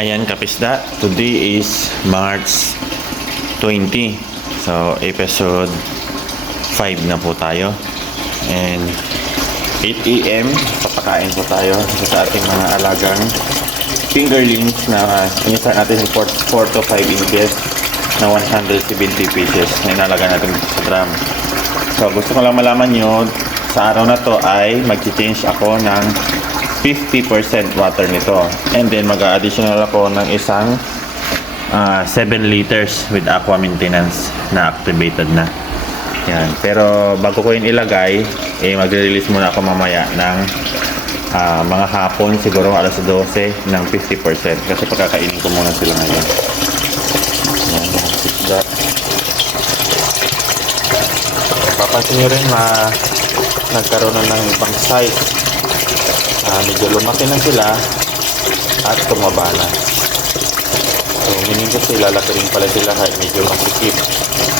Ayan, kapisda. Today is March 20. So, episode 5 na po tayo. And 8 a.m. papakain po tayo sa ating mga alagang fingerlings na sinisa natin yung 4, 4 to 5 inches na 170 pieces na inalaga natin sa drum. So, gusto ko lang malaman nyo, sa araw na to ay mag-change ako ng 50% water nito. And then, mag-additional ako ng isang ah, 7 liters with aqua maintenance na activated na. Yan. Pero bago ko yun ilagay, eh, magre-release muna ako mamaya ng ah, mga hapon, siguro alas 12 ng 50% kasi pagkakainin ko muna sila ngayon. Yan, isda. Papansin nyo rin, ma nagkaroon na ng ibang size. Medyo lumaki na sila at tumaba na. So, meaning kasi lalaki rin pala sila kahit medyo masikip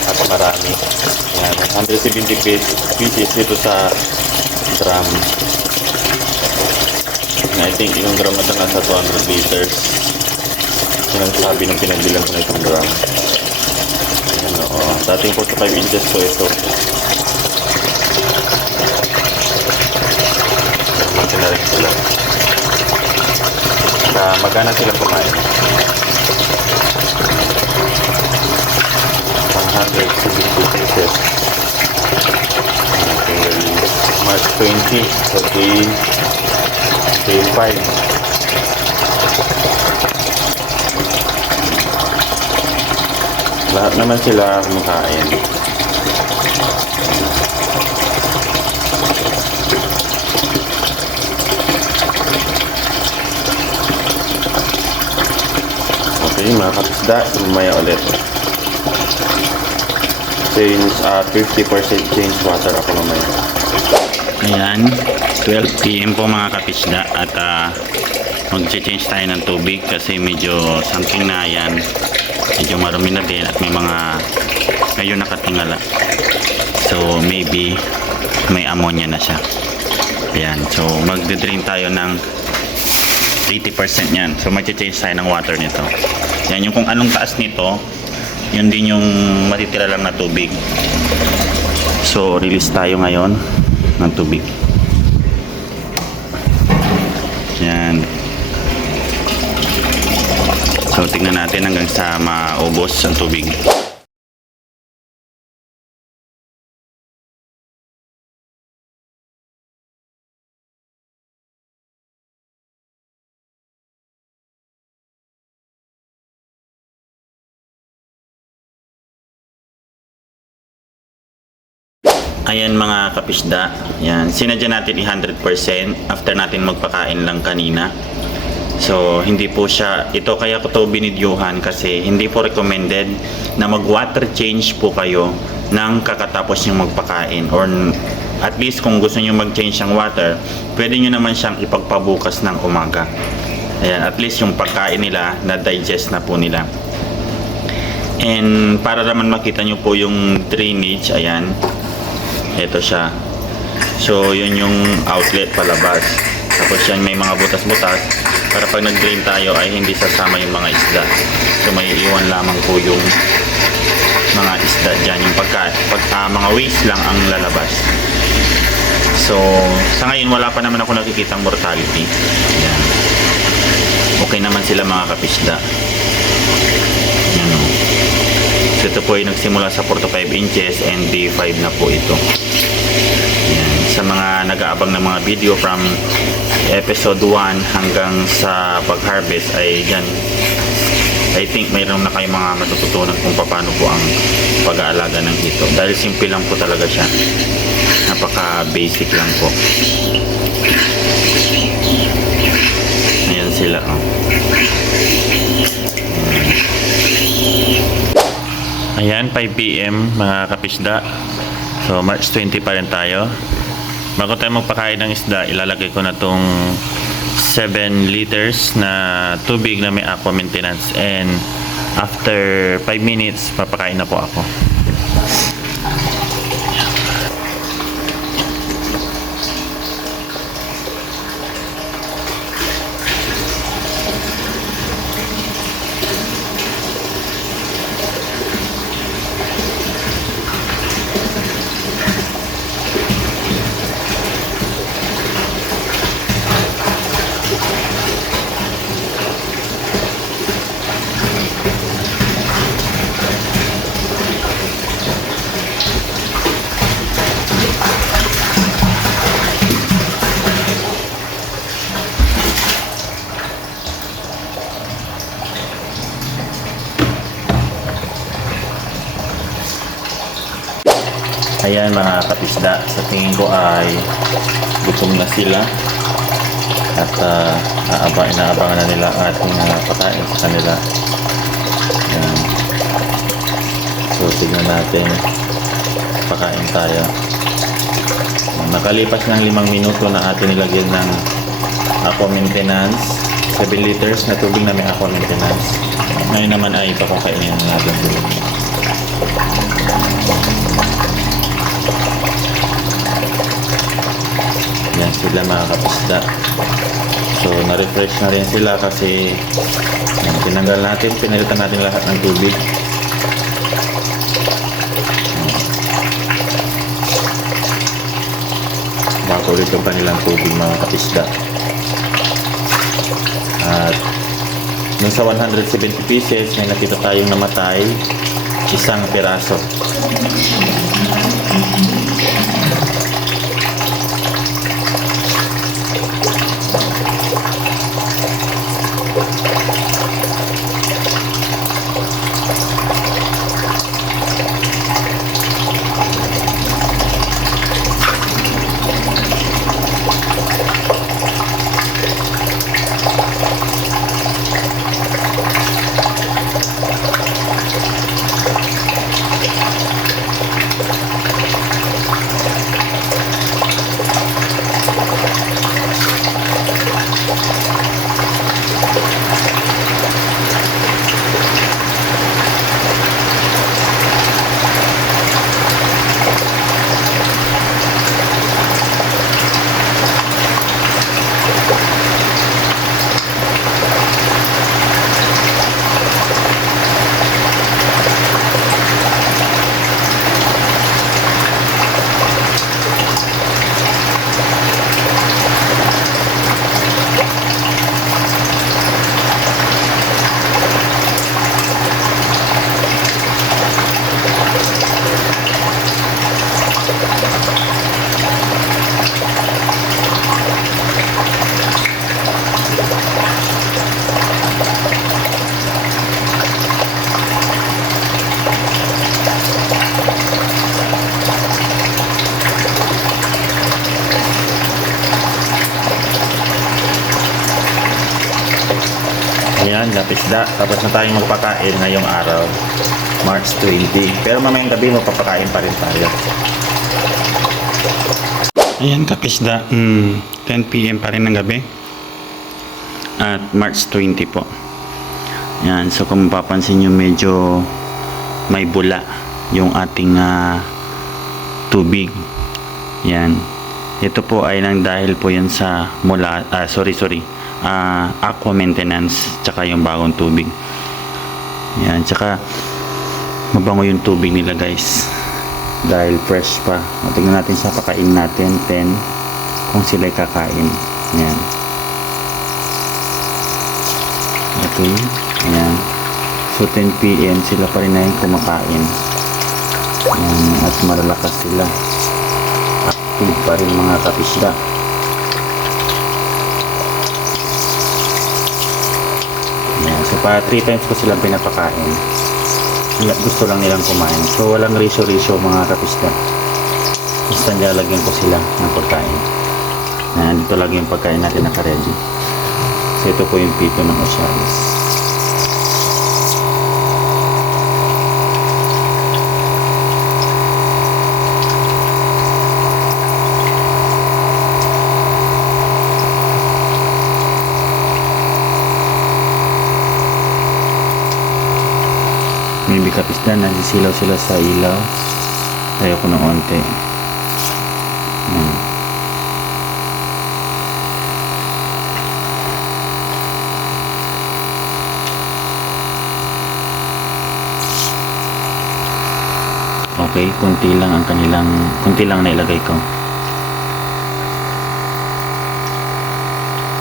at marami. Yan, 170 piece- pieces dito sa drum. Na I think yung drum na ito nasa 200 liters. Yan ang sabi ng pinagbilang ko na itong drum. Yan, oo. Dating 45 inches po ito. Lumaki na rin sila. Saka magana sila kumain. 170 pieces. Okay, March 20, so day, day 5. Lahat naman sila kumakain. Okay, mga kapisda, sumaya ulit. Change, uh, 50% change water ako mamaya. Ayan, 12pm po mga kapisda at uh, mag-change tayo ng tubig kasi medyo something na yan. Medyo marumi na din at may mga ngayon nakatingala. So maybe may ammonia na siya. Ayan, so magde-drain tayo ng 80% yan. So mag-change tayo ng water nito. Yan yung kung anong taas nito, yun din yung matitira lang na tubig. So release tayo ngayon ng tubig. Yan. So tingnan natin hanggang sa maubos ang tubig. Ayan mga kapisda, yan, sinadya natin i-100% after natin magpakain lang kanina. So, hindi po siya, ito kaya ko to binidyuhan kasi hindi po recommended na mag-water change po kayo nang kakatapos nyo magpakain or at least kung gusto nyo mag-change ng water, pwede nyo naman siyang ipagpabukas ng umaga. Ayan, at least yung pagkain nila, na-digest na po nila. And para naman makita nyo po yung drainage, ayan, ito siya. So, yun yung outlet palabas. Tapos yan may mga butas-butas para pag nag-drain tayo ay hindi sasama yung mga isda. So, may iwan lamang po yung mga isda dyan. Yung pagka, pag, ah, mga waste lang ang lalabas. So, sa ngayon wala pa naman ako nakikitang mortality. Yan. Okay naman sila mga kapisda. Yan o. So ito po ay nagsimula sa 4 to 5 inches and day 5 na po ito. Yan. Sa mga nag-aabang ng mga video from episode 1 hanggang sa pag-harvest ay yan. I think mayroon na kayong mga matututunan kung paano po ang pag-aalaga ng hito. Dahil simple lang po talaga siya. Napaka-basic lang po. Ayan sila. Oh. Ayan, 5pm mga kapisda. So, March 20 pa rin tayo. Bago tayo magpakain ng isda, ilalagay ko na tong 7 liters na tubig na may aqua maintenance. And after 5 minutes, papakain na po ako. Ayan mga kapisda, sa tingin ko ay gutom na sila at uh, aaba, inaabangan na nila ang ating uh, pakain sa kanila. Ayan. So, tignan natin. Pakain tayo. Nakalipas ng limang minuto na atin nilagyan ng aqua maintenance. 7 liters na tubig na may aqua maintenance. Ngayon naman ay papakainin natin sila. Mga kapisda. So, na-refresh na rin sila kasi yan, tinanggal natin, pinalitan natin lahat ng tubig. Bago ulit yung kanilang tubig mga kapisda. At dun sa 170 pieces, may nakita tayong namatay, isang piraso. Ayan, lapisda. Tapos na tayong magpakain ngayong araw. March 20. Pero mamayang gabi magpapakain pa rin tayo. Ayan, kapisda. Mm, 10pm pa rin ng gabi. At March 20 po. Yan, so kung mapapansin nyo medyo may bula yung ating ah, tubig. Yan. Ito po ay nang dahil po yan sa mula, ah, sorry, sorry, ah, aqua maintenance, tsaka yung bagong tubig. Yan, tsaka mabango yung tubig nila guys dahil fresh pa. O, tingnan natin sa pakain natin 10 kung sila kakain. Yan. Okay. Ayan. So 10 p.m. sila pa rin na yung kumakain. Ayan. At malalakas sila. Active pa rin mga kapisda. Ayan. So pa 3 times ko silang pinapakain. Gusto lang nilang kumain. So walang ratio-ratio mga kapisda. Basta nilalagyan ko sila ng pagkain. Ayan. Dito lagi yung pagkain natin naka-ready. So ito po yung pito ng Osiris. May bikapisdan, nasisilaw sila sa ilaw. Tayo ko ng onte. Ayan. Okay, kunti lang ang kanilang, kunti lang na ilagay ko.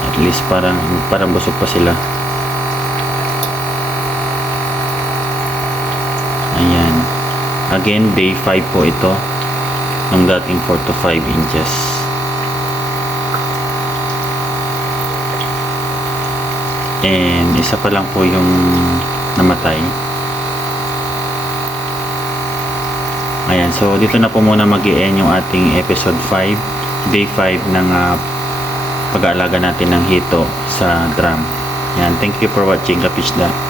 At least parang, parang busog pa sila. Ayan. Again, day 5 po ito. Nung dating 4 to 5 inches. And isa pa lang po yung namatay. Ayan, so dito na po muna mag end yung ating episode 5, day 5 ng ah, pag-aalaga natin ng hito sa drum. Yan, thank you for watching Kapisda.